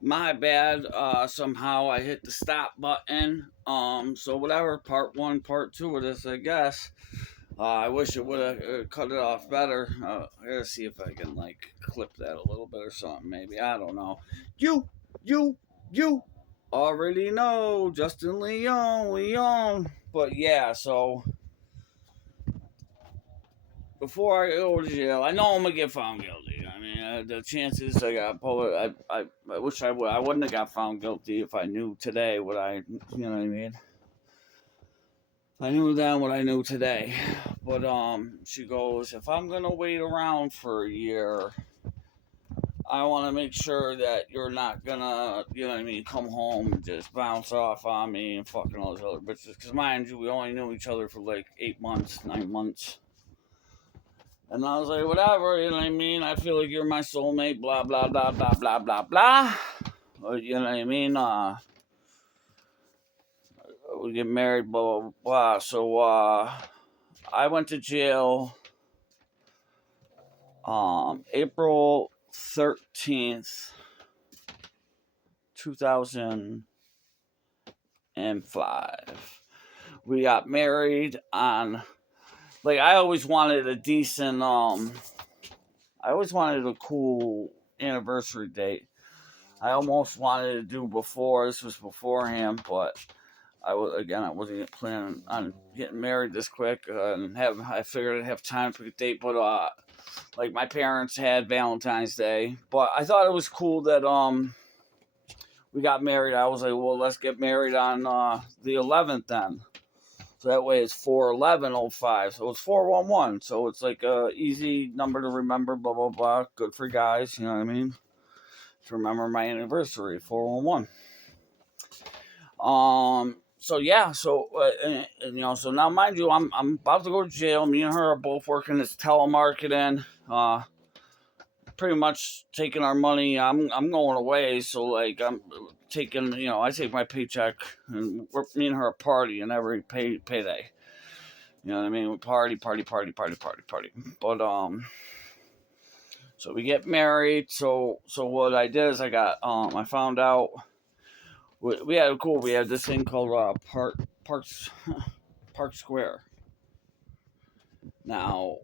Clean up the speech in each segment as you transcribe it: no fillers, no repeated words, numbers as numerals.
My bad. Somehow I hit the stop button. So whatever. Part one, part two of this, I guess. I wish it would have cut it off better. I gotta see if I can like clip that a little bit or something. Maybe I don't know. You, you, you already know Justin Leon. But yeah, so before I go to jail, I know I'm gonna get found guilty. I mean, the chances I got public. I wish I would. I wouldn't have got found guilty if I knew today what I. You know what I mean? I knew then what I knew today. But she goes, if I'm gonna wait around for a year, I want to make sure that you're not gonna, you know what I mean, come home and just bounce off on me and fucking all those other bitches. Because mind you, we only knew each other for like 8 months, 9 months. And I was like, whatever, you know what I mean? I feel like you're my soulmate, blah, blah, blah, blah, blah, blah, blah. You know what I mean? We get married, blah, blah, blah. So, I went to jail, April 13th, 2005. We got married on, like, I always wanted a decent, I always wanted a cool anniversary date. I almost wanted to do before. This was beforehand, but I wasn't planning on getting married this quick, and have. I figured I'd have time to pick a date, but like my parents had Valentine's Day, but I thought it was cool that we got married. I was like, well, let's get married on the 11th then. So that way it's 4/11/05. So it's 4/11. So it's like a easy number to remember. Blah blah blah. Good for guys. You know what I mean? To remember my anniversary, 4/11. So yeah, so now mind you, I'm about to go to jail. Me and her are both working as telemarketing. Pretty much taking our money. I'm going away, so like I'm taking, I take my paycheck and me and her are partying every payday. You know what I mean? We party, party, party, party, party, party. But so we get married. So what I did is I found out we had we had this thing called Parks Park Square. Now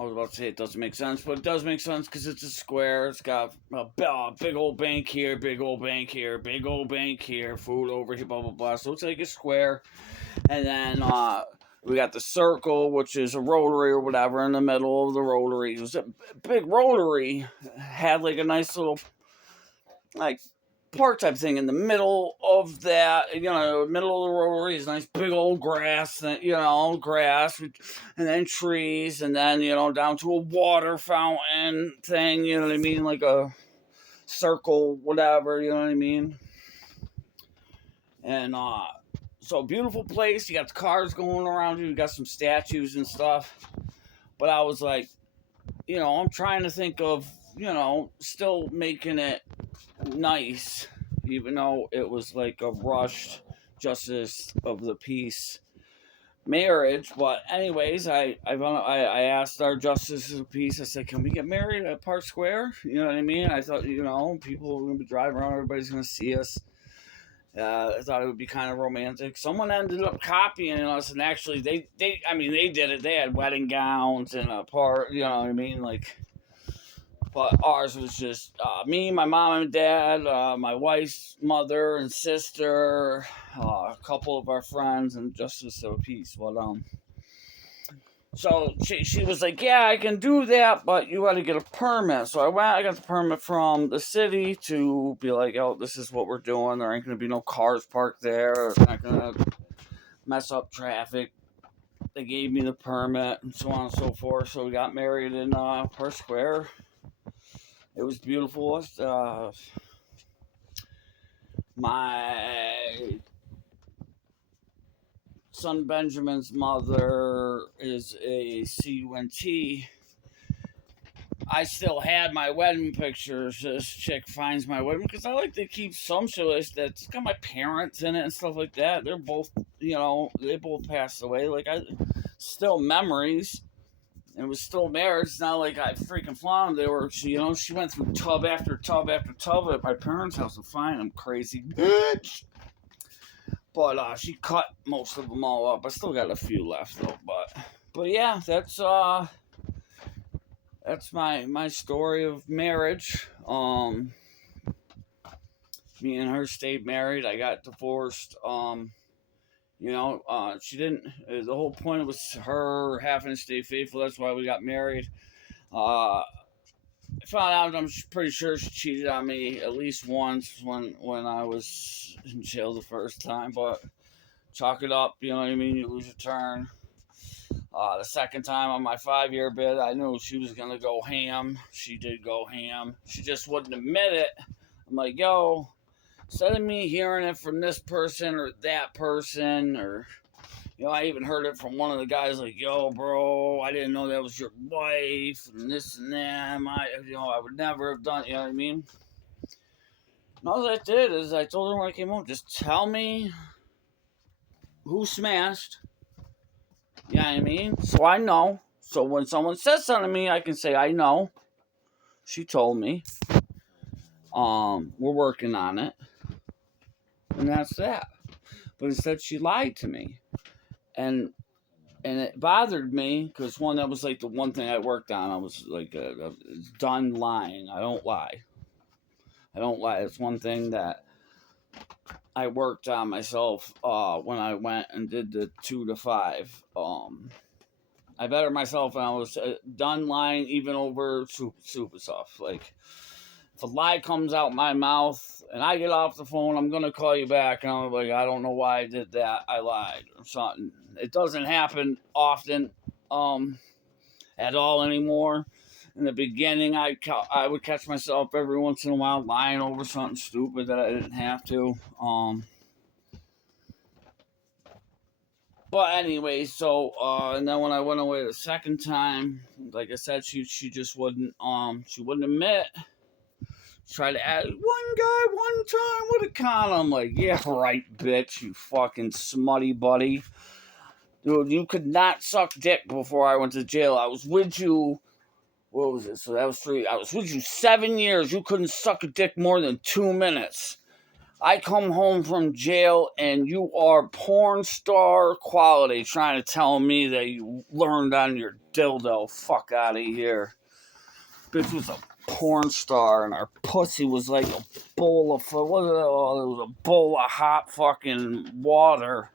I was about to say it doesn't make sense, but it does make sense because it's a square. It's got a big old bank here, big old bank here, big old bank here, food over here, blah blah blah. So it's like a square, and then we got the circle, which is a rotary or whatever in the middle of the rotary. It was a big rotary, had like a nice little like park type thing in the middle of that, middle of the rotary is nice big old grass, grass, and then trees, and then, down to a water fountain thing, you know what I mean? Like a circle, whatever, you know what I mean? And, so beautiful place. You got the cars going around you. You got some statues and stuff. But I was like, I'm trying to think of, still making it nice, even though it was like a rushed justice of the peace marriage. But anyways, I asked our justice of the peace. I said, "Can we get married at Park Square?" You know what I mean? I thought, people were gonna be driving around, everybody's gonna see us. I thought it would be kind of romantic. Someone ended up copying us, and actually, they did it. They had wedding gowns and a part. You know what I mean? Like, but ours was just me, my mom and dad, my wife's mother and sister, a couple of our friends, and justice of peace. But so she was like, "Yeah, I can do that, but you got to get a permit." So I got the permit from the city to be like, "Oh, this is what we're doing. There ain't gonna be no cars parked there. It's not gonna mess up traffic." They gave me the permit and so on and so forth. So we got married in Park Square. It was beautiful. My son Benjamin's mother is a CUNT. I still had my wedding pictures. This chick finds my wedding because I like to keep some shit that's got my parents in it and stuff like that. They're both, they both passed away. Like, still memories. It was still marriage. It's not like I freaking flaunted. They were, she went through tub after tub after tub at my parents' house to find them, crazy bitch. But she cut most of them all up. I still got a few left though. But yeah, that's my story of marriage. Me and her stayed married. I got divorced. She didn't. The whole point was her having to stay faithful. That's why we got married. I found out. I'm pretty sure she cheated on me at least once when I was in jail the first time. But chalk it up. You know what I mean? You lose your turn. The second time on my 5-year bid, I knew she was gonna go ham. She did go ham. She just wouldn't admit it. I'm like, yo, instead of me hearing it from this person or that person, or I even heard it from one of the guys like, yo, bro, I didn't know that was your wife, and this and that. I would never have done, you know what I mean? And all I did is I told her when I came home, just tell me who smashed. You know what I mean? So I know. So when someone says something to me, I can say, I know. She told me. We're working on it. And that's that. But instead, she lied to me. And it bothered me because, one, that was like the one thing I worked on. I was like done lying. I don't lie. It's one thing that I worked on myself when I went and did the 2 to 5. I bettered myself and I was done lying even over super stuff. Like, if a lie comes out my mouth and I get off the phone, I'm going to call you back. And I'm like, I don't know why I did that. I lied or something. It doesn't happen often at all anymore. In the beginning, I would catch myself every once in a while lying over something stupid that I didn't have to. But anyway, so and then when I went away the second time, like I said, she just wouldn't admit. She tried to add one guy one time with a condom. I'm like, yeah, right, bitch, you fucking smutty buddy. Dude, you could not suck dick before I went to jail. I was with you. What was it? So that was 3. I was with you 7 years. You couldn't suck a dick more than 2 minutes. I come home from jail and you are porn star quality trying to tell me that you learned on your dildo. Fuck out of here. Bitch was a porn star and our pussy was like a bowl of, it was a bowl of hot fucking water.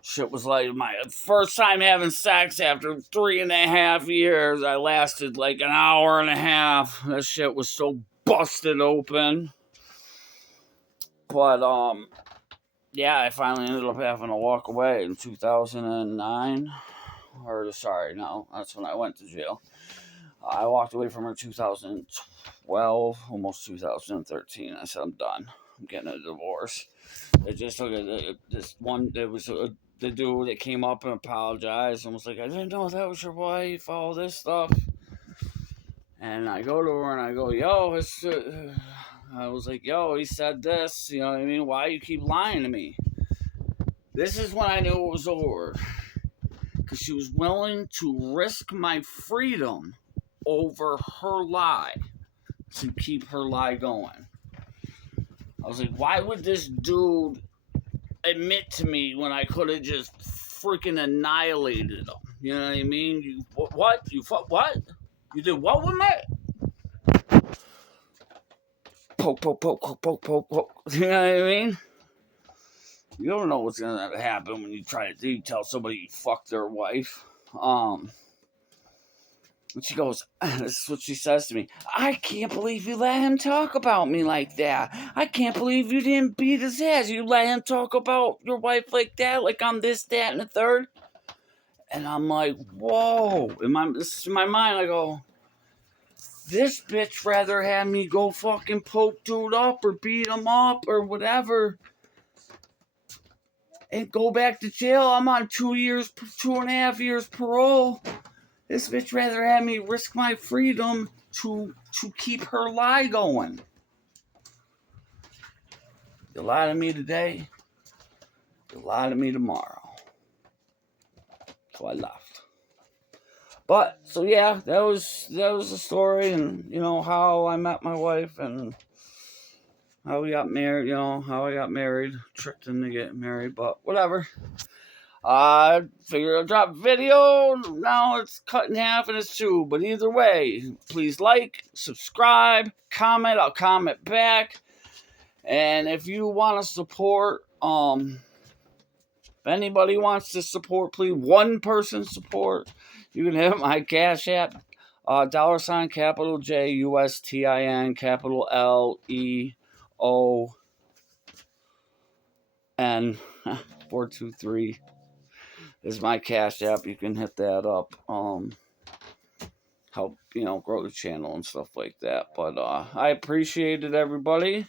Shit was like my first time having sex after 3.5 years. I lasted like an hour and a half. That shit was so busted open. But, yeah, I finally ended up having to walk away in 2009. That's when I went to jail. I walked away from her 2012, almost 2013. I said, I'm done. I'm getting a divorce. It just took the dude that came up and apologized and was like, I didn't know that was your wife, all this stuff. And I go to her and I go, yo, I was like, yo, he said this, you know what I mean? Why you keep lying to me? This is when I knew it was over. Because she was willing to risk my freedom over her lie to keep her lie going. I was like, why would this dude admit to me when I could have just freaking annihilated him? You know what I mean? You what? You what? You did what with me? Poke, poke, poke, poke, poke, poke, poke. You know what I mean? You don't know what's gonna happen when you tell somebody you fucked their wife. And she goes, this is what she says to me. I can't believe you let him talk about me like that. I can't believe you didn't beat his ass. You let him talk about your wife like that, like I'm this, that, and the third. And I'm like, whoa. In my mind, I go, this bitch rather have me go fucking poke dude up or beat him up or whatever and go back to jail. I'm on 2.5 years parole. This bitch rather have me risk my freedom to keep her lie going. You lie to me today, you lie to me tomorrow. So I left. But so yeah, that was the story, and how I met my wife and how we got married. How I got married, tricked into getting married, but whatever. I figured I'd drop a video. Now it's cut in half and it's two. But either way, please like, subscribe, comment. I'll comment back. And if you want to support, if anybody wants to support, please, one person support, you can hit my Cash App, $ capital J USTIN capital LEON 423 is my Cash App. You can hit that up. Help grow the channel and stuff like that. But I appreciate it, everybody.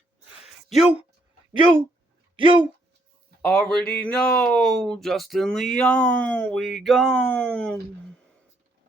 You already know, Justin Leon, we gone.